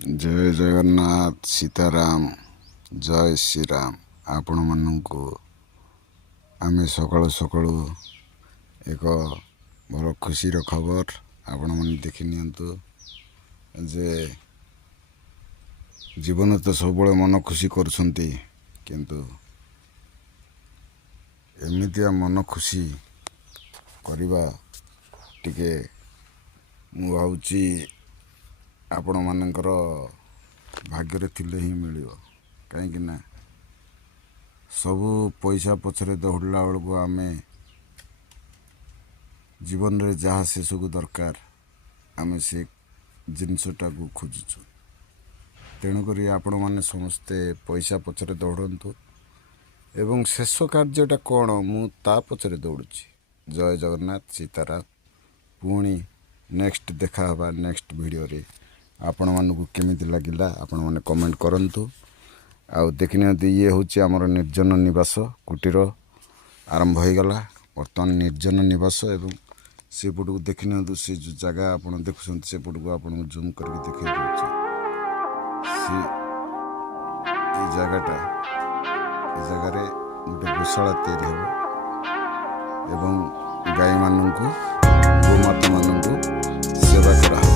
जय जगन्नाथ सीताराम जय श्रीराम आपण मानू आमे सकाळु सकाळु एक भल खुशी खबर आपण मैंने देखी नियंतु जे जीवन तो सब मन खुशी करछंती किंतु एमितिया मन खुशी करवा टिके मु भावुची आपण मानकर भाग्य थिले ही मिलियो कहीं ना सबू पैसा पछरे दौड़ला बेलू आम जीवन रे जहाँ से सब दरकार आम से जिनसटा को खोजुचु तेणुक आपण मैंने समस्ते पैसा पछरे दौड़तु एवं शेष कार्यटा कौन मुता पछरे दौड़ुची। जय जगन्नाथ सीताराम पुणी नेक्स्ट देखा हवा नेक्स्ट वीडियो रे आपण मानू केमिति लगिला आपण माने कमेंट करंतु। आउ देखिनियंतु ये होची हमर निर्जन निवास कुटीर आरंभ हो गला वर्तमान निर्जन निवास एवं सेपट को देखिनियंतु से जो जगह आपण देखुछंत सेपट को आपण जूम करके देखै दउची से ए जगह रे गोटे गोशाला तैयारी हो एवं गाय मानू गोमाता मानू सेवा करा।